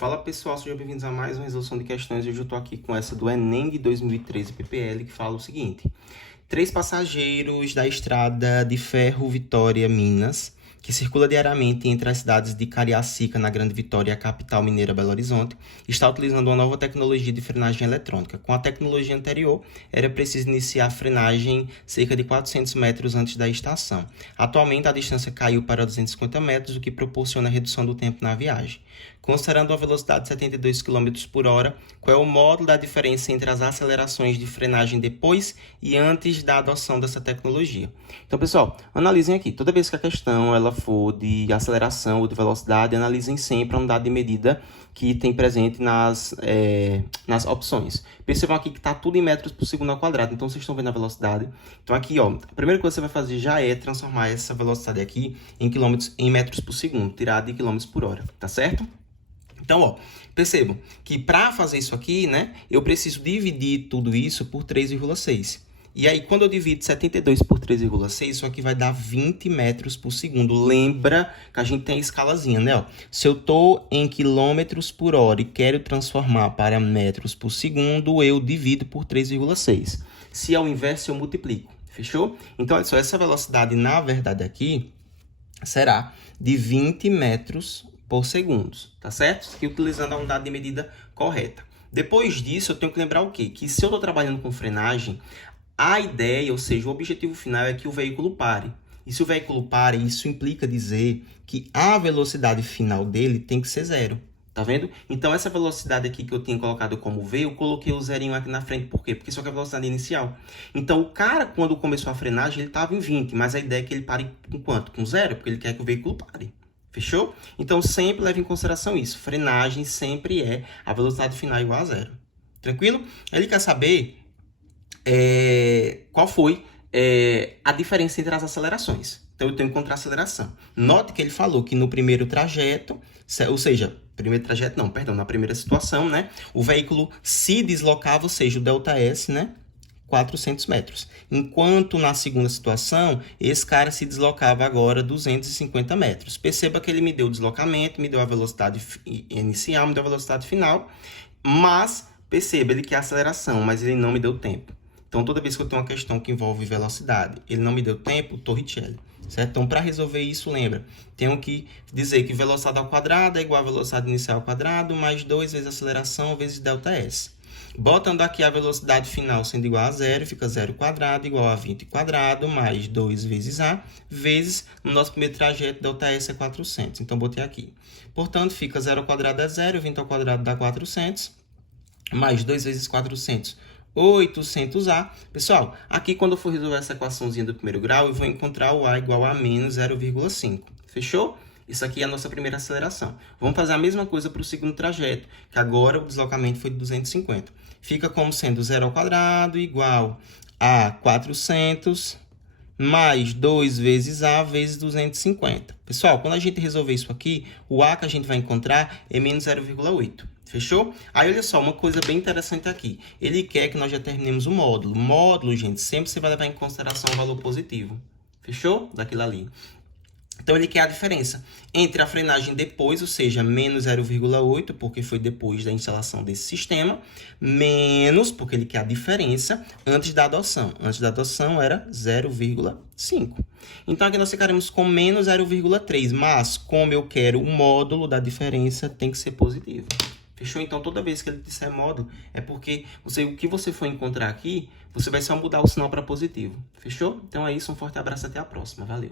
Fala pessoal, sejam bem-vindos a mais uma resolução de questões. Hoje eu estou aqui com essa do Enem de 2013 PPL, que fala o seguinte: 3 passageiros da estrada de ferro Vitória, Minas, que circula diariamente entre as cidades de Cariacica, na Grande Vitória, e a capital mineira, Belo Horizonte, está utilizando uma nova tecnologia de frenagem eletrônica. Com a tecnologia anterior, era preciso iniciar a frenagem cerca de 400 metros antes da estação. Atualmente, a distância caiu para 250 metros, o que proporciona a redução do tempo na viagem. Considerando uma velocidade de 72 km por hora, qual é o módulo da diferença entre as acelerações de frenagem depois e antes da adoção dessa tecnologia? Então, pessoal, analisem aqui. Toda vez que a questão ela for de aceleração ou de velocidade, analisem sempre a unidade de medida que tem presente nas opções. Percebam aqui que está tudo em metros por segundo ao quadrado, então vocês estão vendo a velocidade. Então aqui, ó, a primeira coisa que você vai fazer já é transformar essa velocidade aqui em metros por segundo, tirar de quilômetros por hora, tá certo? Então, ó, percebam que para fazer isso aqui, né, eu preciso dividir tudo isso por 3,6. E aí, quando eu divido 72 por 3,6, isso aqui vai dar 20 metros por segundo. Lembra que a gente tem a escalazinha, né? Ó, se eu estou em quilômetros por hora e quero transformar para metros por segundo, eu divido por 3,6. Se é o inverso, eu multiplico. Fechou? Então, olha só, essa velocidade, na verdade, aqui será de 20 metros por segundo, tá certo? Aqui utilizando a unidade de medida correta. Depois disso, eu tenho que lembrar o quê? Que se eu estou trabalhando com frenagem, a ideia, ou seja, o objetivo final é que o veículo pare. E se o veículo pare, isso implica dizer que a velocidade final dele tem que ser zero. Tá vendo? Então, essa velocidade aqui que eu tinha colocado como V, eu coloquei o zerinho aqui na frente. Por quê? Porque isso aqui é a velocidade inicial. Então, o cara, quando começou a frenagem, ele estava em 20. Mas a ideia é que ele pare com quanto? Com zero, porque ele quer que o veículo pare. Fechou? Então, sempre leve em consideração isso. Frenagem sempre é a velocidade final igual a zero. Tranquilo? Ele quer saber qual foi a diferença entre as acelerações. Então, eu tenho que encontrar a aceleração. Note que ele falou que no primeiro trajeto, ou seja, na primeira situação, né, o veículo se deslocava, ou seja, o ΔS, né, 400 metros. Enquanto na segunda situação, esse cara se deslocava agora 250 metros. Perceba que ele me deu o deslocamento, me deu a velocidade inicial, me deu a velocidade final, mas perceba, ele quer aceleração, mas ele não me deu tempo. Então, toda vez que eu tenho uma questão que envolve velocidade, ele não me deu tempo, Torricelli. Certo? Então, para resolver isso, lembra, tenho que dizer que velocidade ao quadrado é igual a velocidade inicial ao quadrado, mais 2 vezes a aceleração vezes ΔS. Botando aqui a velocidade final sendo igual a zero, fica 0 quadrado igual a 20 quadrado, mais 2 vezes A, vezes, no nosso primeiro trajeto, ΔS é 400. Então, botei aqui. Portanto, fica 0 ao quadrado é 0, 20 ao quadrado dá 400, mais 2 vezes 400, 800A. Pessoal, aqui quando eu for resolver essa equaçãozinha do primeiro grau, eu vou encontrar o A igual a menos 0,5. Fechou? Isso aqui é a nossa primeira aceleração. Vamos fazer a mesma coisa para o segundo trajeto, que agora o deslocamento foi de 250. Fica como sendo 0 ao quadrado igual a 400 mais 2 vezes A vezes 250. Pessoal, quando a gente resolver isso aqui, o A que a gente vai encontrar é menos 0,8. Fechou? Aí, olha só, uma coisa bem interessante aqui. Ele quer que nós já terminemos o módulo. Módulo, gente, sempre você vai levar em consideração o valor positivo. Fechou? Daquilo ali. Então, ele quer a diferença entre a frenagem depois, ou seja, menos 0,8, porque foi depois da instalação desse sistema, menos, porque ele quer a diferença, antes da adoção. Antes da adoção era 0,5. Então, aqui nós ficaremos com menos 0,3, mas como eu quero o módulo da diferença, tem que ser positivo. Fechou? Então, toda vez que ele disser módulo, é porque o que você for encontrar aqui, você vai só mudar o sinal para positivo. Fechou? Então, é isso. Um forte abraço. Até a próxima. Valeu!